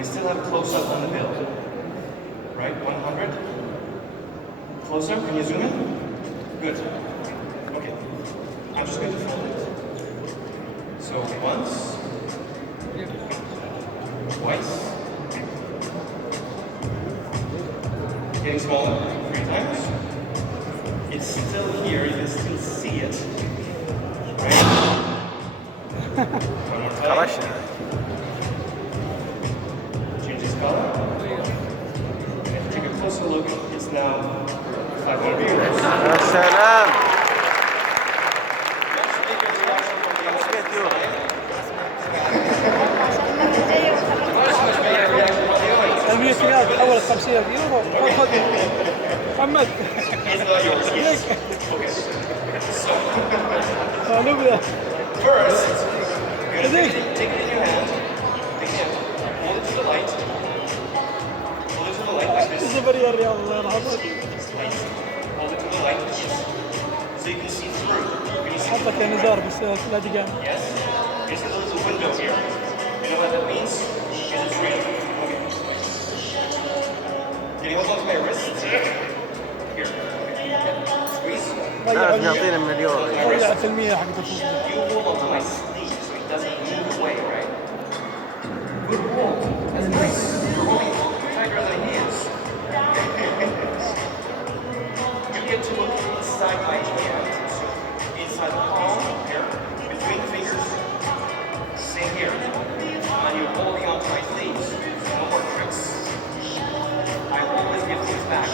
we still have close-up on the bill. Right, 100. Closer, can you zoom in? Good. Okay, I'm just going to fold it. So once, twice, getting smaller, 3 times. It's still here, you can still see it. Right? One more time. Change its color. And take a closer look, it's now 500 euros. Salam. المية تحولت 50,000 يورو. محمد. First, you're going to take it in your hand, hold it to the light, hold it to the light like this. Hold it to the light, so you can see through. حطك يا نزار بس لا دقيقة. Yes, there's a little window here. You know what that means? It's real. Okay. Can you hold on to my wrist? Here. Squeeze. لازم يعطينا مليون. طلع في المية حق الفوز. You hold on to my sleeve so it doesn't move away, right? Good hold. That's nice. You're holding tighter than he is. You get to look inside my hand. Inside the palm, here, between fingers. Same here. And you're holding onto my sleeves. No more tricks. I always give things back.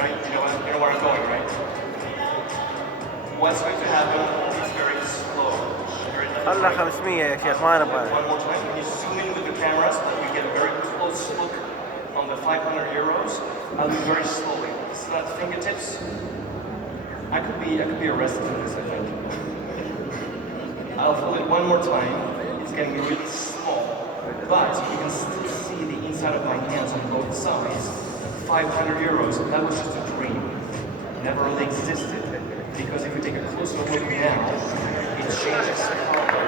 Right? You know where I'm going, right? What's going to happen is very slow. خلنا 500 يا شيخ ما نبغى. One more time. When you zoom in with the cameras, you get a very close look on the 500 euros. I'll do very slowly. It's not fingertips. I could be arrested for this, I think. I'll fold it one more time. It's getting really small, but you can still see the inside of my hands on both sides. 500 euros, that was just a dream. Never really existed. Because if you take a closer look now, it changes color.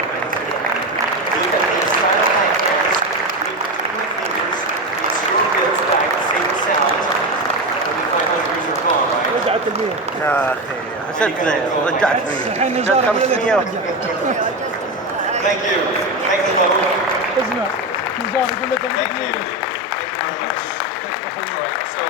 Look at the inside of my hands, look between my fingers, it's your bills back, same sound. The 500 euros are gone, right? رجعت المية. يا أخي حسدنا رجعت 100. الحين نزار 500. Thank you. Thank you, Lord. اسمع نزار يقول لك Thank you. Thank you very much. All right, so